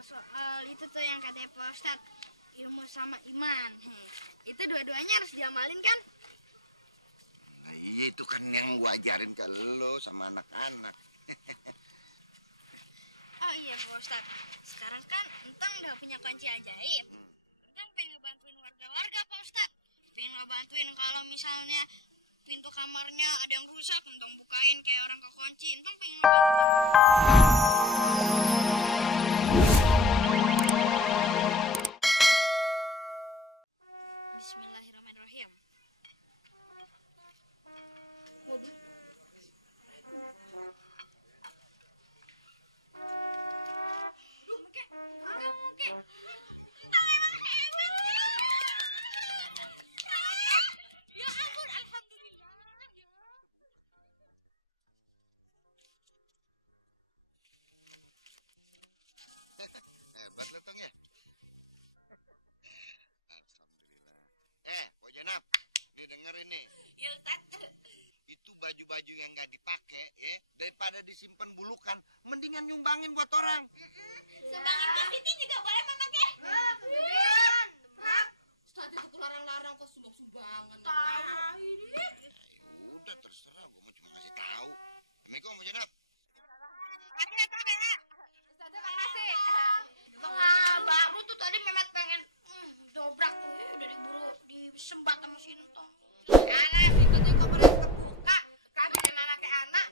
soal itu tuh yang kata Pak Ustadz, ilmu sama iman. Itu dua-duanya harus diamalin kan? Nah, iya itu kan yang gua ajarin ke lo sama anak-anak. Oh iya Pak Ustadz, sekarang kan Entang udah punya kunci ajaib. Entang pengen ngebantuin warga-warga Pak Ustadz. Pengen ngebantuin kalau misalnya pintu kamarnya ada yang rusak, Entang bukain kayak orang kekunci. Entang pengen Bismillahirrahmanirrahim. Hebat lo Tong ya. Alhamdulillah. Bojanap, didengar ini. Ya Ustadz. Itu baju-baju yang nggak dipakai ya, daripada disimpan bulukan, mendingan nyumbangin buat orang. Sumbangin ke Siti juga boleh memakai. Ustadz itu larang-larang kok sumbang-sumbangan. Udah terserah, gua mau cuma kasih tahu. Assalamualaikum Bojanap. Ustazah makasih. Baru tuh tadi Memet pengen dobrak tuh, udah diburu disembat sama si Entong. Karena itu tuh kamarnya terbuka, kami emang pakai anak.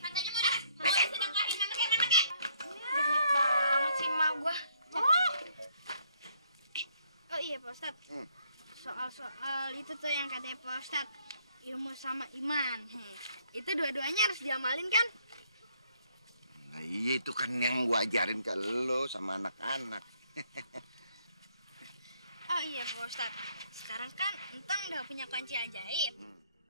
Katanya mau sedekahin anaknya. Banget sih mak gua. Oh iya Pak Ustadz. Soal itu tuh yang kata Pak Ustadz, ilmu sama iman. Itu dua-duanya harus diamalin kan? Nah, iya itu kan yang gua ajarin ke lo sama anak-anak. Oh iya Pak Ustadz, sekarang kan Entang udah punya kunci ajaib.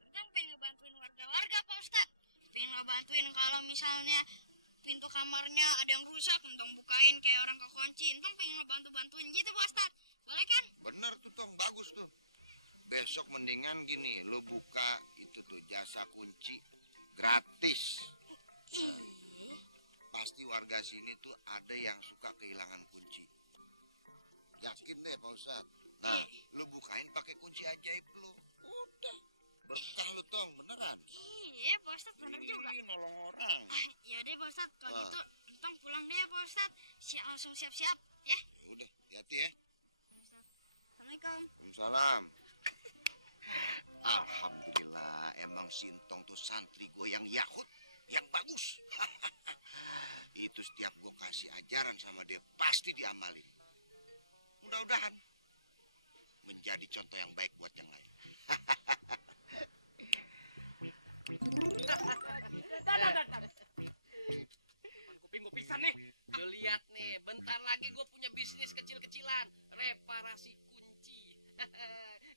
Entang pengen ngebantuin warga-warga Pak Ustadz. Pengen ngebantuin kalau misalnya pintu kamarnya ada yang rusak, Entang bukain kayak orang kekunci. Entang pengen ngebantu-bantuin gitu Pak Ustadz. Boleh kan? Bener tuh Tong, bagus tuh. Besok mendingan gini, lo buka itu tuh jasa kunci gratis. Pasti warga sini tuh ada yang suka kehilangan kunci. Yakin deh Pak Ustadz. Nah, lu bukain pakai kunci ajaib lu. Udah. Berkah lu Tong, beneran. Iya Pak Ustadz, bener juga. Ih, nolong orang. Ya deh Pak Ustadz, kalau gitu Entang pulang deh ya Pak Ustadz. Langsung siap-siap ya. Udah, hati-hati ya. Assalamualaikum. Waalaikumsalam. Alhamdulillah, emang Sintong tuh santri gue yang Yahud, yang bagus. Itu setiap gue kasih ajaran sama dia, pasti diamalin. Mudah-mudahan menjadi contoh yang baik buat yang lain. Kuping gue pisan nih. Lu lihat nih, bentar lagi gue punya bisnis kecil-kecilan, reparasi kunci.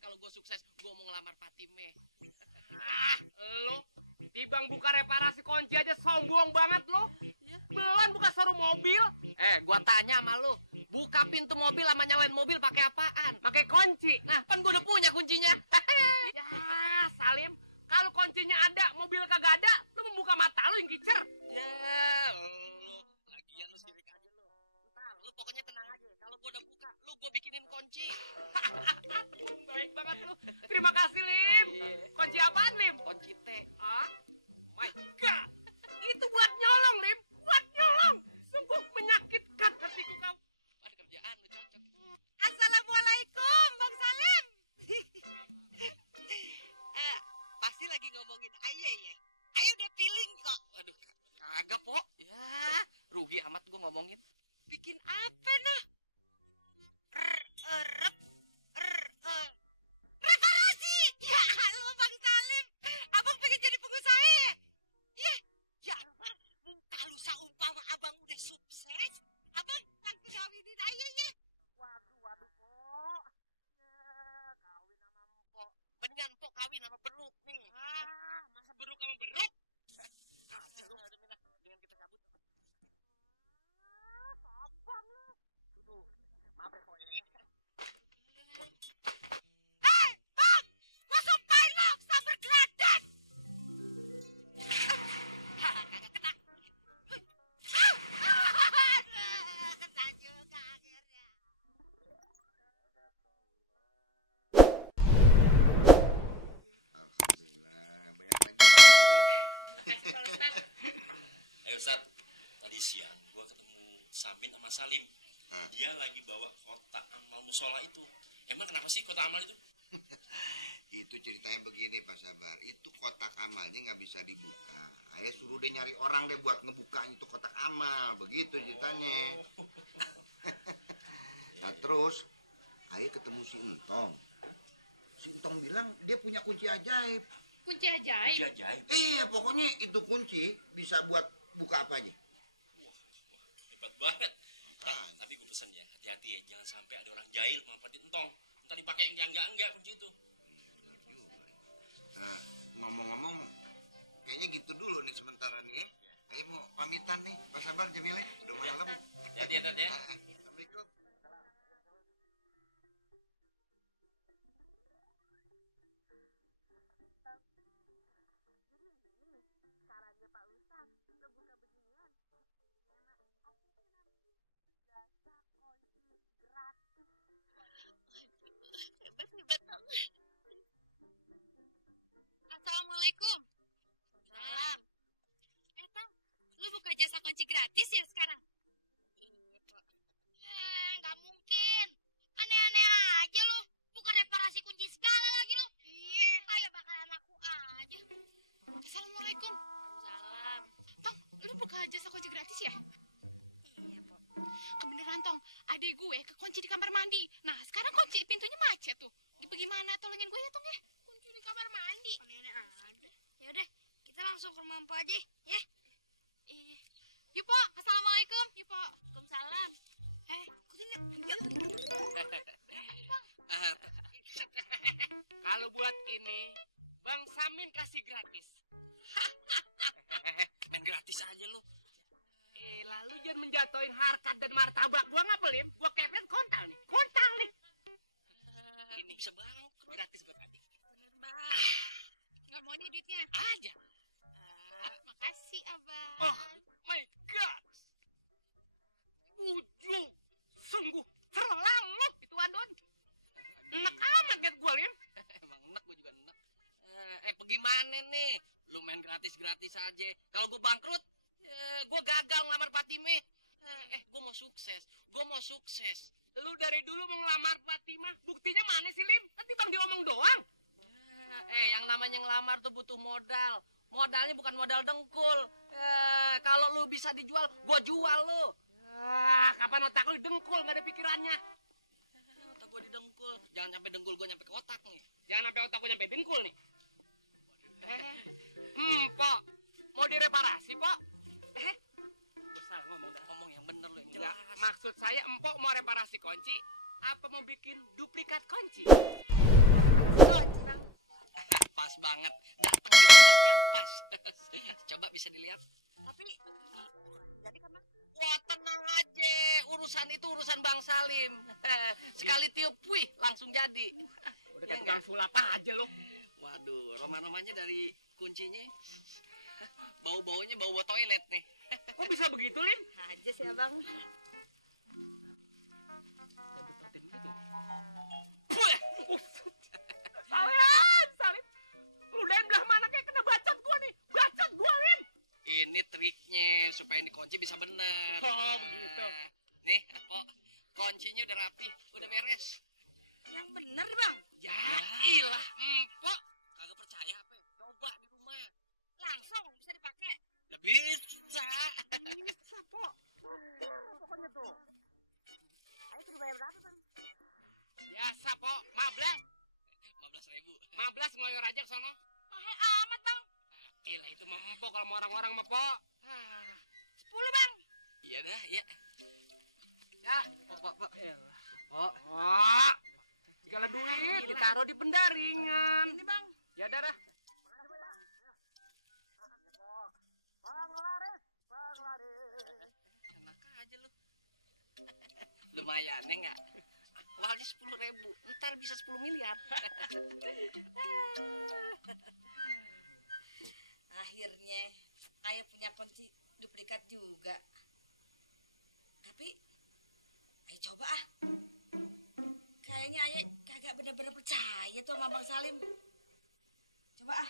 Kalau gue sukses, gue mau ngelamar Fatime. Lo dibang buka reparasi kunci aja sombong banget lo. Belum buka showroom mobil. Gue tanya sama lu, buka pintu mobil sama nyalain mobil pakai apaan? Pakai kunci. Nah, kan gue udah punya kuncinya. Ya Salim, kalau kuncinya ada mobil kagak ada, lu membuka mata lu yang kicer. Ya, lu lagian lu sirik aja lu. Nah, lu pokoknya tenang aja. Kalau gue udah buka, gue bikinin kunci. Baik banget lu. Terima kasih Lim. Kunci apaan Lim? Kunci teh. Ah, my God. Itu buat nyolong Lim, buat nyolong. Sungguh menyakitkan hatiku kau. Ada kerjaan lu cocok. Assalamualaikum Bang Salim. Ustaz, tadi siang gua ketemu Samin sama Salim. Dia lagi bawa kotak amal musola itu. Emang kenapa sih kotak amal itu? Itu ceritanya begini Pak Sabar. Itu kotak amalnya nggak bisa dibuka. Ayah suruh dia nyari orang deh buat ngebuka itu kotak amal. Begitu ceritanya. Nah terus ayah ketemu si Entong. Si Entong bilang dia punya kunci ajaib. Kunci ajaib. Dia ajaib. Iya pokoknya itu kunci bisa buat buka apa aja. Hebat banget. Tapi gue pesan ya, hati-hati ya, jangan sampai ada orang jahil manfaatin entong. Ntar dipakai yang enggak kunci itu. Nah, ngomong-ngomong, kayaknya gitu dulu nih sementara nih ya. Ayo mau pamitan nih, Pak Sabar, Jamilnya. Udah malam. Hati-hati ya. Assalamualaikum. Assalamualaikum. Salam. Tang, lu buka jasa kunci gratis ya sekarang? Iya, Pak. Nggak mungkin. Aneh-aneh aja lu. Bukan reparasi kunci segala lagi lu. Iya. Kayak bakalan aku aja. Assalamualaikum. Salam. Tong, lu buka jasa kunci gratis ya? Iya, Pak. Kebeneran, Tong. Adik gue kekunci di kamar mandi. Nah, sekarang kunci pintunya macet tuh. Bagaimana? Tolongin gue ya, Tong ya. Kunci di kamar mandi. Aneh-aneh ada. Ya udah, kita langsung ke rumah Mpok aja, ya. Iya. Yuk, Po. Assalamualaikum. Yuk, Po. Waalaikumsalam. Kesini. Yuk. Kalau buat ini, Bang Samin kasih gratis. Main gratis aja lu. Lalu jangan menjatuhin harkat dan martabak gua ngapa, Lim? Gua kepet kontal nih. Kontal nih. Ini bisa banget gratis buat adik. Nggak mau nih duitnya. Aja. Makasih, Abang. Oh my God. Ujung. Sungguh terlalu itu adon. Enak amat liat gua, Lim. Emang enak, gue juga enak. Bagaimana nih? Lu main gratis-gratis aja. Kalau gue bangkrut, gue gagal ngelamar Fatime. Gue mau sukses. Lu dari dulu mau ngelamar Fatimah. Buktinya mana sih, Lim? Nanti Bang dia ngomong doang. Yang namanya ngelamar tuh butuh modal. Modalnya bukan modal dengkul. Kalau lu bisa dijual, gue jual lu. Kapan otak lu dengkul nggak ada pikirannya? Otak gue didengkul. Jangan sampai dengkul gue nyampe ke otak nih. Jangan sampai otak gua nyampe dengkul nih. Pok. Mau direparasi, Pok? Salah ngomong yang bener lu yang Ya, jelas. maksud saya empok mau reparasi kunci apa mau bikin duplikat kunci? Pas banget. Datang di tempatnya pas. Coba bisa dilihat. Tapi jadi kan Mas? Wah, tenang aja. Urusan itu urusan Bang Salim. Sekali tiup, wih, langsung jadi. Udah Ya kayak nggak? Bang Sulap aja lu. Waduh, roman-romannya dari kuncinya. Bau-baunya bau toilet nih. Kok bisa begitu, Lim? Aja sih, Abang. Buah. Salim. Lu dari belah mana kayak kena bacot gua nih. Bacot gua, Lim. Ini triknya supaya ini kunci bisa bener. Oh, gitu. Nih, kok kuncinya udah rapi, udah beres. Yang bener, Bang. Ya, ilah, empok. Kagak percaya apa? Coba di rumah. Langsung bisa dipakai. Ya bisa. Bisa, Pok. Pokoknya tuh. Ayo suruh bayar berapa, Bang? Biasa, Pok. 15. 15.000. 15 ngeloyor aja ke sono. Mahal amat, Bang. Gila itu mah empok kalau mau orang-orang mah, Pok. 10, Bang. Iya dah, iya. Ya, Pok. oh. Segala duit ditaruh di pendaringan. Ini, Bang. Ya udah dah. Enak aja lu. Lumayan, enggak? Awalnya 10.000, ntar bisa 10 miliar. Akhirnya ayah punya kunci duplikat juga. Tapi ayah coba ah. Kayaknya ayah kagak bener-bener percaya tuh sama Bang Salim. Coba ah.